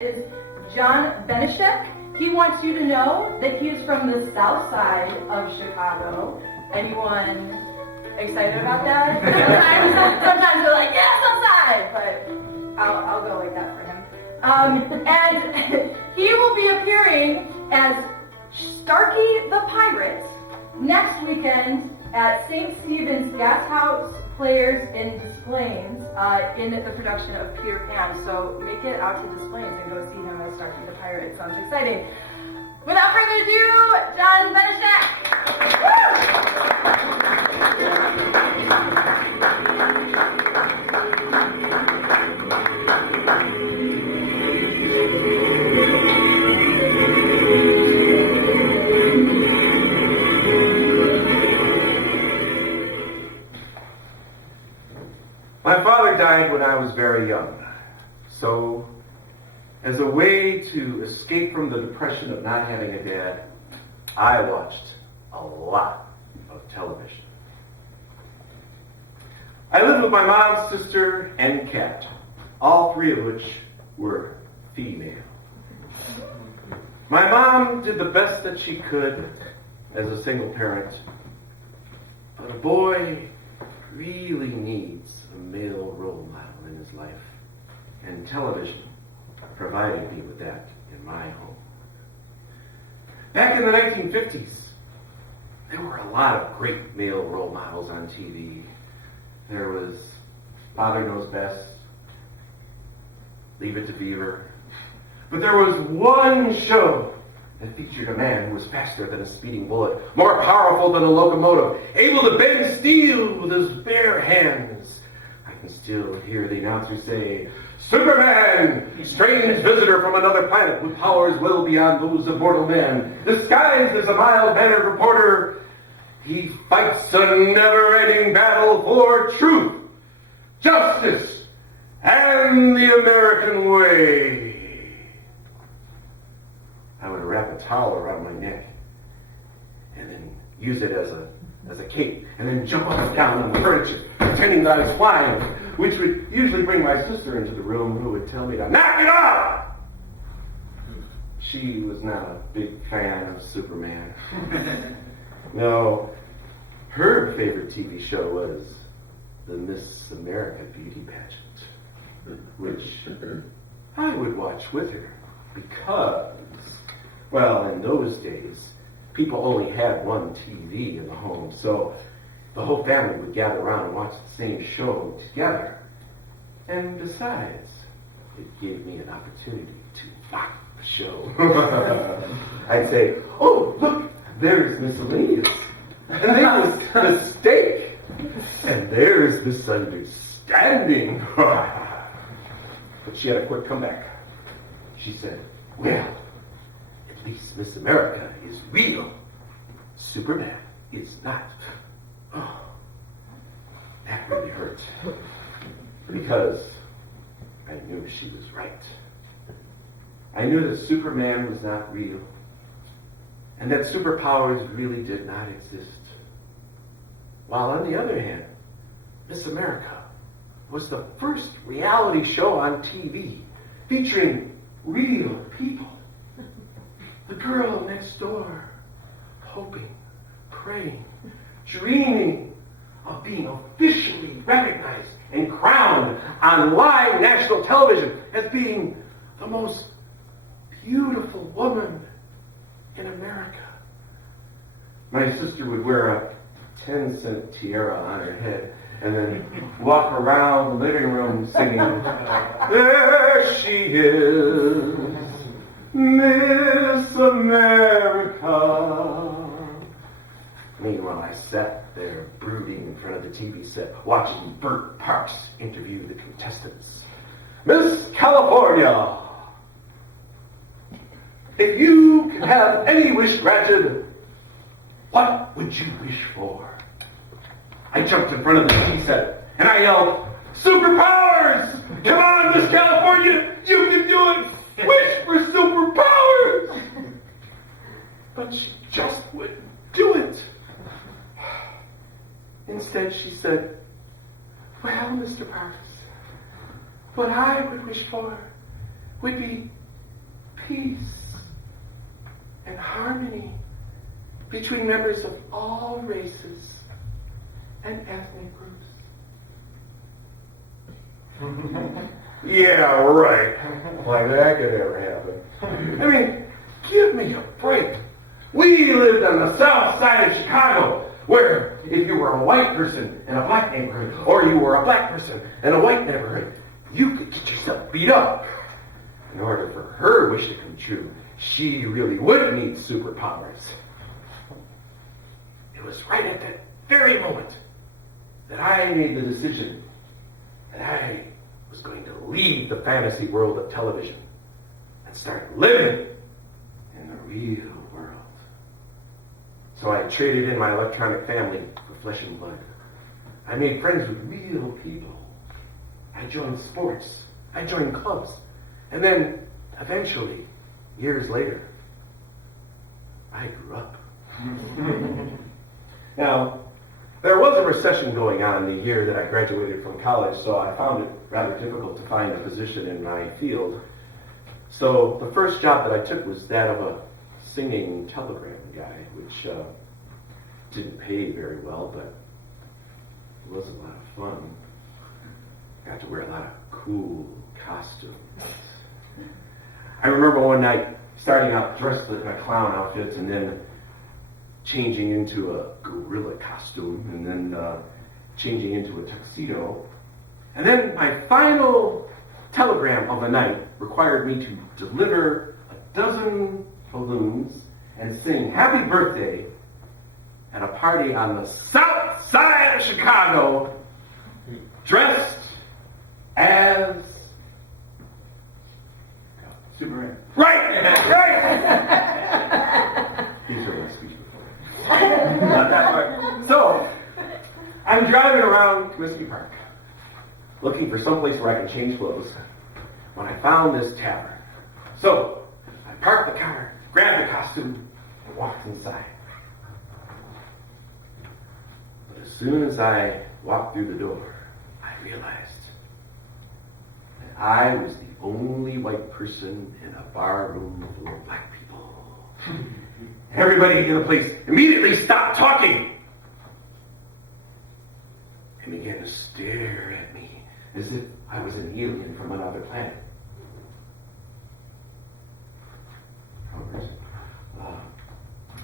Is John Benischek. He wants you to know that he is from the south side of Chicago. Anyone excited about that? Sometimes they're like, yeah, south side, but I'll go like that for him. And he will be appearing as Starkey the Pirate next weekend at St. Stephen's Gas House Players in Des Plaines in the production of Peter Pan. So make it out to Des Plaines and go see him as Starkey the Pirate. It sounds exciting. Without further ado, John Benischek. My father died when I was very young, so as a way to escape from the depression of not having a dad, I watched a lot of television. I lived with my mom, sister, and cat, all three of which were female. My mom did the best that she could as a single parent, but a boy really needs a male role model in his life, and television provided me with that in my home. Back in the 1950s, there were a lot of great male role models on TV. There was Father Knows Best, Leave It to Beaver, but there was one show that featured a man who was faster than a speeding bullet, more powerful than a locomotive, able to bend steel with his bare hands. I can still hear the announcer say, "Superman, strange visitor from another planet with powers well beyond those of mortal man. Disguised as a mild-mannered reporter, he fights a never-ending battle for truth, justice, and the American way." I would wrap a towel around my neck and then use it as a cape and then jump up and down on the furniture, pretending that I was flying, which would usually bring my sister into the room, who would tell me to knock it off. She was not a big fan of Superman. No, her favorite TV show was the Miss America beauty pageant, which I would watch with her because, well, in those days, people only had one TV in the home, so the whole family would gather around and watch the same show together. And besides, it gave me an opportunity to mock the show. I'd say, "Oh, look, there's miscellaneous. And there's mistake. And there's misunderstanding." But she had a quick comeback. She said, "Well, at least Miss America is real. Superman is not." Oh, that really hurt. Because I knew she was right. I knew that Superman was not real, and that superpowers really did not exist. While on the other hand, Miss America was the first reality show on TV featuring real people. The girl next door, hoping, praying, dreaming of being officially recognized and crowned on live national television as being the most beautiful woman in America. My sister would wear a 10-cent tiara on her head and then walk around the living room singing, "There she is, Miss America." Meanwhile, I sat there brooding in front of the TV set, watching Bert Parks interview the contestants. "Miss California, if you could have any wish granted, what would you wish for?" I jumped in front of the TV set and I yelled, "Superpowers! Come on, Miss California, you can do it! Wish for superpowers!" But she just wouldn't do it. Instead, she said, "Well, Mr. Parks, what I would wish for would be peace and harmony between members of all races and ethnic groups. Yeah, right. Like that could ever happen. I mean, give me a break. We lived on the south side of Chicago, where if you were a white person in a black neighborhood, or you were a black person in a white neighborhood, you could get yourself beat up. In order for her wish to come true, she really would need superpowers. It was right at that very moment that I made the decision that I was going to leave the fantasy world of television and start living in the real world. So I traded in my electronic family for flesh and blood. I made friends with real people. I joined sports. I joined clubs. And then, eventually, years later, I grew up. Now, there was a recession going on the year that I graduated from college, so I found it rather difficult to find a position in my field. So the first job that I took was that of a singing telegram guy, which didn't pay very well, but it was a lot of fun. Got to wear a lot of cool costumes. I remember one night starting out dressed in a clown outfit and then changing into a gorilla costume and then changing into a tuxedo. And then my final telegram of the night required me to deliver 12 balloons and sing happy birthday at a party on the south side of Chicago, dressed as Superman. Right! These are my speech before. Not that part. So, I'm driving around Comiskey Park, looking for someplace where I can change clothes, when I found this tavern. So, I parked the car, grabbed the costume, and walked inside. But as soon as I walked through the door, I realized that I was the only white person in a bar room full of black people. Everybody in the place immediately stopped talking and began to stare at me as if I was an alien from another planet.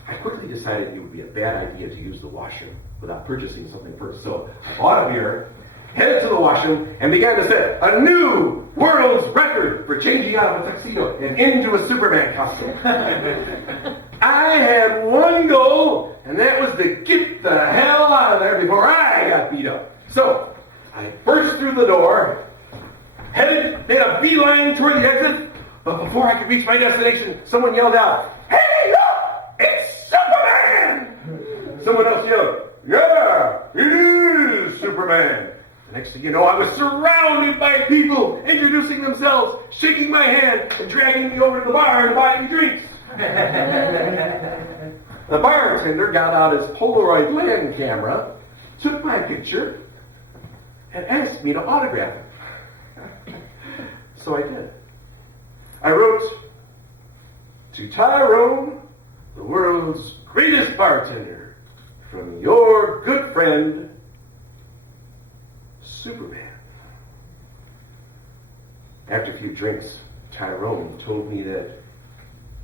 I quickly decided it would be a bad idea to use the washroom without purchasing something first. So I bought a beer, headed to the washroom, and began to set a new world's record for changing out of a tuxedo and into a Superman costume. I had one goal, and that was to get the hell out of there before I got beat up. So I burst through the door, made a beeline toward the exit, but before I could reach my destination, someone yelled out, "Hey, look! It's Superman!" Someone else yelled, "Yeah, it is Superman!" The next thing you know, I was surrounded by people introducing themselves, shaking my hand, and dragging me over to the bar and buying me drinks. The bartender got out his Polaroid land camera, took my picture, and asked me to autograph it. So I did. I wrote, "To Tyrone, the world's greatest bartender, from your good friend, Superman." After a few drinks, Tyrone told me that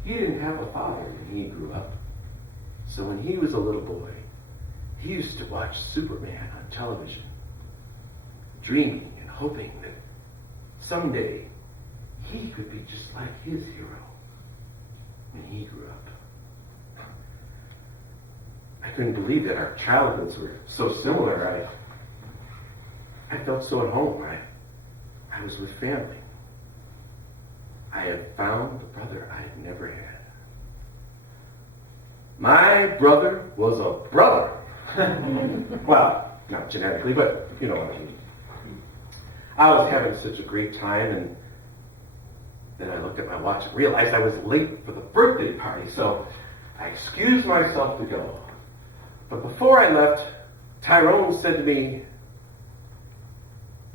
he didn't have a father when he grew up. So when he was a little boy, he used to watch Superman on television, dreaming and hoping that someday he could be just like his hero when he grew up. I couldn't believe that our childhoods were so similar. I felt so at home. I was with family. I had found the brother I had never had. My brother was a brother. Well, not genetically, but you know what I mean. I was having such a great time, and then I looked at my watch and realized I was late for the birthday party, so I excused myself to go. But before I left, Tyrone said to me,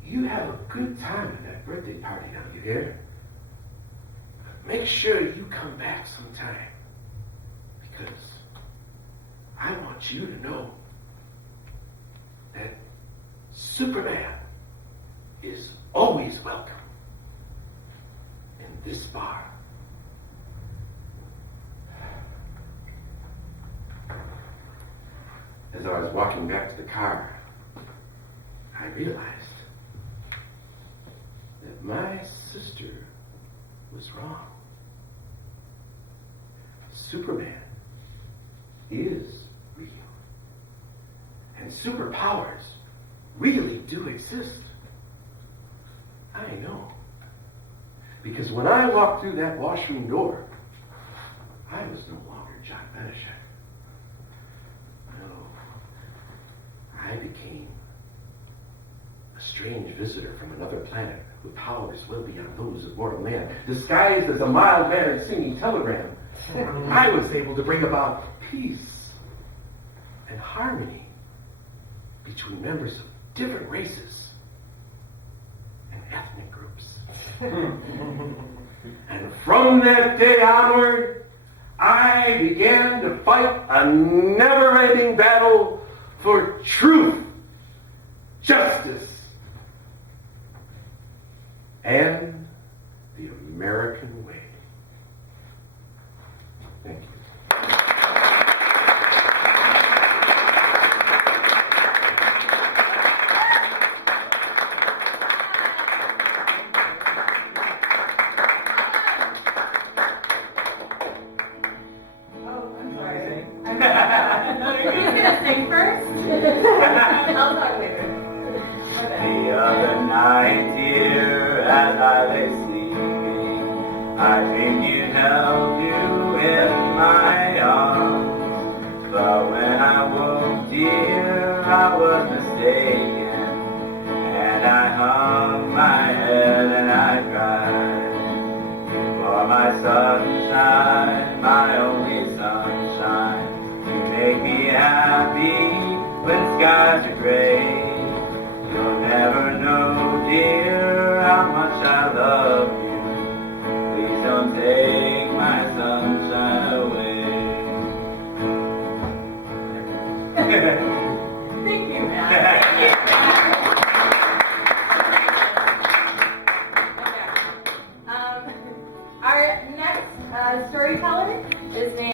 "You have a good time at that birthday party, don't you hear?" make sure you come back sometime, because I want you to know that Superman is always welcome in this bar. As I was walking back to the car, I realized that my sister was wrong. Superman is real. And superpowers really do exist. I know. Because when I walked through that washroom door, I was no longer John Benischek. No. I became a strange visitor from another planet with powers well beyond those of mortal man. Disguised as a mild-mannered singing telegram, I was able to bring about peace and harmony between members of different races and ethnic groups. And from that day onward, I began to fight a never-ending battle for truth, justice, and the American way. Thank you. Who's gonna sing first? I'll talk later. The other night, dear, as I lay sleeping, I dreamed you held you in my arms. But when I woke, dear, I was mistaken, and I hung my head and I cried. You are my sunshine, my only sunshine. You make me happy when skies are gray. You'll never know, dear, how much I love you. Please don't take my sunshine away.